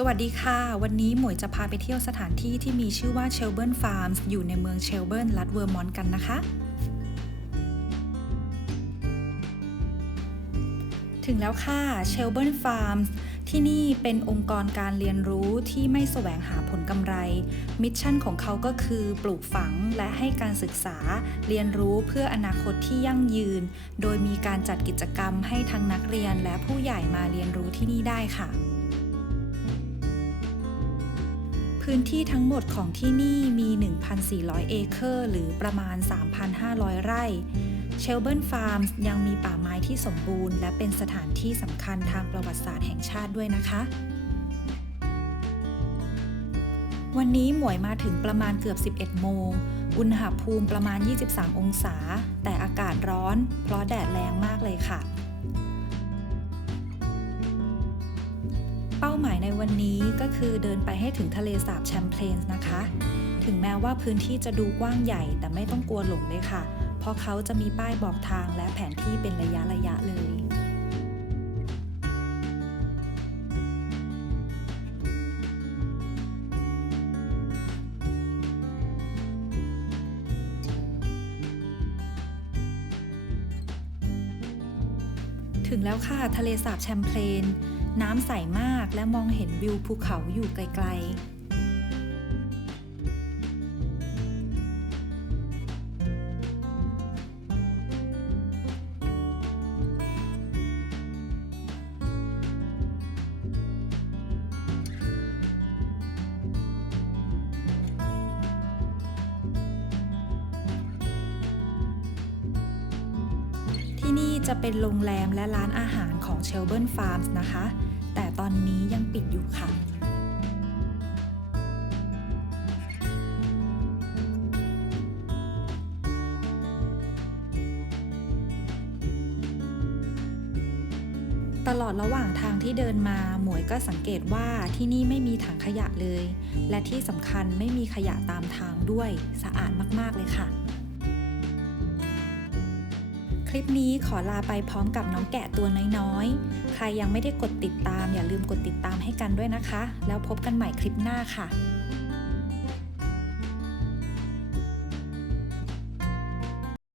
สวัสดีค่ะ วันนี้หมวยจะพาไปเที่ยวสถานที่ที่มีชื่อว่าเชลเบิร์นฟาร์มส์อยู่ในเมืองเชลเบิร์นรัฐเวอร์มอนต์กันนะคะ ถึงแล้วค่ะเชลเบิร์นฟาร์มส์ที่นี่เป็นองค์กรการเรียนรู้ที่ไม่แสวงหาผลกำไร มิชชั่นของเขาก็คือปลูกฝังและให้การศึกษา เรียนรู้เพื่ออนาคตที่ยั่งยืน โดยมีการจัดกิจกรรมให้ทั้งนักเรียนและผู้ใหญ่มาเรียนรู้ที่นี่ได้ค่ะ พื้นที่ทั้งหมดของที่นี่มี 1,400 เอเคอร์ หรือประมาณ 3,500 ไร่ เชลเบิร์นฟาร์มยังมีป่าไม้ที่สมบูรณ์ และเป็นสถานที่สำคัญทางประวัติศาสตร์แห่งชาติด้วยนะคะ วันนี้หมวยมาถึงประมาณเกือบ 11 โมง อุณหภูมิประมาณ 23 องศา แต่อากาศร้อน เพราะแดดแรงมากเลยค่ะ เป้าหมายในวันนี้ก็คือเดินไปให้ถึงทะเลสาบแชมเพลนส์นะคะ ถึงแม้ว่าพื้นที่จะดูกว้างใหญ่แต่ไม่ต้องกลัวหลงเลยค่ะ เพราะเขาจะมีป้ายบอกทางและแผนที่เป็นระยะระยะเลยถึงแล้วค่ะ ทะเลสาบแชมเพลน น้ำใสมากและมองเห็นวิวภูเขาอยู่ไกลๆ จะเป็นโรงแรมและร้านอาหารของเชลเบิร์นฟาร์มส์นะคะ แต่ตอนนี้ยังปิดอยู่ค่ะตลอดระหว่างทางที่เดินมาหมวยก็สังเกตว่าที่นี่ไม่มีถังขยะเลย และที่สำคัญไม่มีขยะตามทางด้วยสะอาดมาก ๆ เลยค่ะ คลิปนี้ขอลาไปพร้อมกับน้องแกะตัวน้อยๆ ใครยังไม่ได้กดติดตามอย่าลืมกดติดตามให้กันด้วยนะคะ แล้วพบกันใหม่คลิปหน้าค่ะ